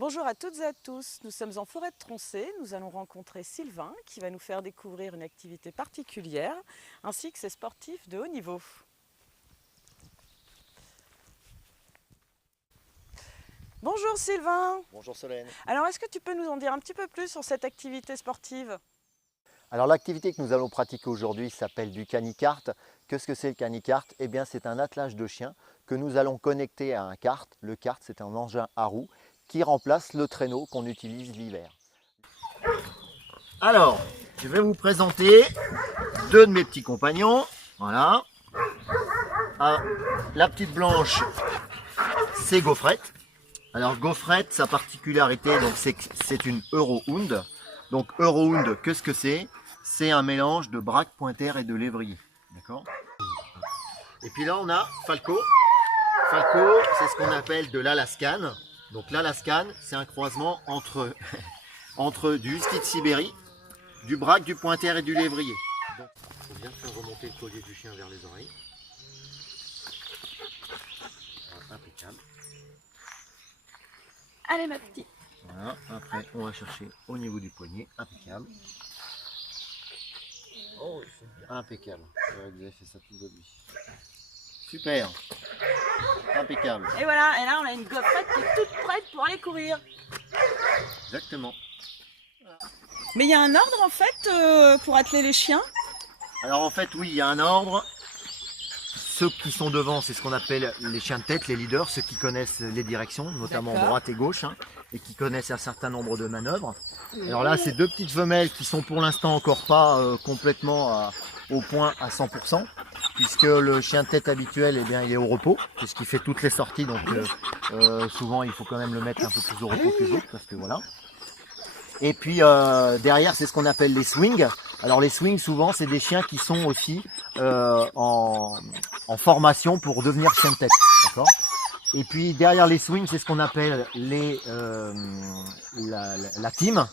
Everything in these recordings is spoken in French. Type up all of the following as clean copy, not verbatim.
Bonjour à toutes et à tous, nous sommes en forêt de Troncé, nous allons rencontrer Sylvain qui va nous faire découvrir une activité particulière ainsi que ses sportifs de haut niveau. Bonjour Sylvain. Bonjour Solène. Alors est-ce que tu peux nous en dire un petit peu plus sur cette activité sportive? Alors l'activité que nous allons pratiquer aujourd'hui s'appelle du canicart. Qu'est-ce que c'est le canicart? Eh bien c'est un attelage de chiens que nous allons connecter à un kart. Le kart c'est un engin à roues qui remplace le traîneau qu'on utilise l'hiver. Alors, je vais vous présenter deux de mes petits compagnons. Voilà. Ah, la petite blanche, c'est Gaufrette. Alors Gaufrette, sa particularité, c'est une Eurohound. Donc Eurohound, qu'est-ce que c'est? C'est un mélange de braque pointer et de lévrier. D'accord. Et puis là on a Falco. Falco, c'est ce qu'on appelle de l'Alaskan. Donc l'Alaskan, c'est un croisement entre, entre du husky de Sibérie, du braque, du pointer et du lévrier. Donc il faut bien faire remonter le collier du chien vers les oreilles. Voilà, impeccable. Allez ma petite. Voilà, après on va chercher au niveau du poignet, impeccable. Oh, impeccable. Vous avez fait ça toute votre vie. Super. Impeccable. Et voilà, et là on a une Gaufrette qui est toute prête pour aller courir. Exactement. Mais il y a un ordre en fait pour atteler les chiens? Alors en fait oui, il y a un ordre. Ceux qui sont devant, c'est ce qu'on appelle les chiens de tête, les leaders, ceux qui connaissent les directions, notamment droite et gauche, et qui connaissent un certain nombre de manœuvres. Alors là, c'est deux petites femelles qui sont pour l'instant encore pas complètement au point à 100%, puisque le chien de tête habituel, eh bien, il est au repos, puisqu'il fait toutes les sorties, donc souvent il faut quand même le mettre un peu plus au repos que les autres, parce que voilà. Et puis derrière, c'est ce qu'on appelle les swings. Alors les swings, souvent, c'est des chiens qui sont aussi en formation pour devenir chien de tête. D'accord. Et puis derrière les swings, c'est ce qu'on appelle la team.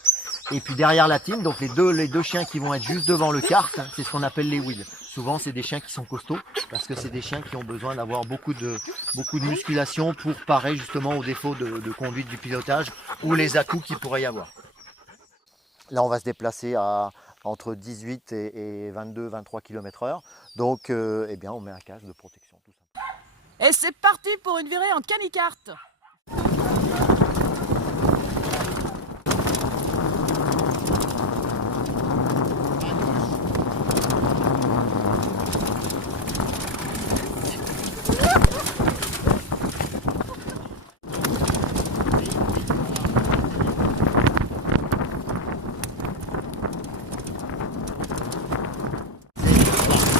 Et puis derrière la team, donc les deux chiens qui vont être juste devant le kart, c'est ce qu'on appelle les wheels. Souvent, c'est des chiens qui sont costauds parce que c'est des chiens qui ont besoin d'avoir beaucoup de musculation pour parer justement aux défauts de conduite du pilotage ou les à-coups qu'il pourrait y avoir. Là, on va se déplacer à entre 18 et 22-23 km/h. Donc, eh bien, on met un casque de protection, tout simplement. Et c'est parti pour une virée en canicart.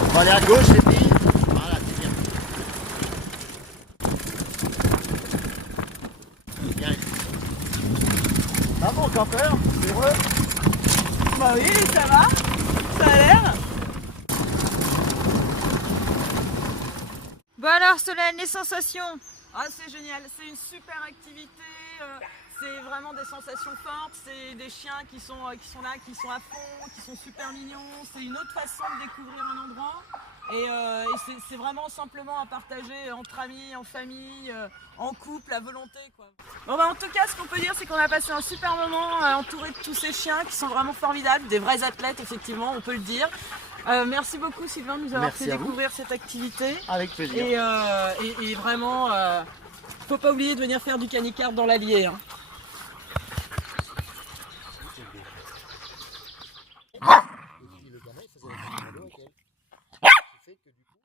On va aller à gauche et puis voilà, c'est bien. Bien. Ah bon, campeur, c'est heureux. Bah oui, ça va, ça a l'air. Bon alors Solène, les sensations? Ah, c'est génial, c'est une super activité, c'est vraiment des sensations fortes, c'est des chiens qui sont là, qui sont à fond, qui sont super mignons, c'est une autre façon de découvrir un endroit et c'est vraiment simplement à partager entre amis, en famille, en couple, à volonté, quoi. Bon bah en tout cas, ce qu'on peut dire, c'est qu'on a passé un super moment entouré de tous ces chiens qui sont vraiment formidables, des vrais athlètes effectivement, on peut le dire. Merci beaucoup Sylvain de nous avoir fait découvrir cette activité. Avec plaisir. Et vraiment, faut pas oublier de venir faire du canicart dans l'Allier. Hein. Et puis le gamin, il faisait la caméra avec elle. Ce qui fait que du coup,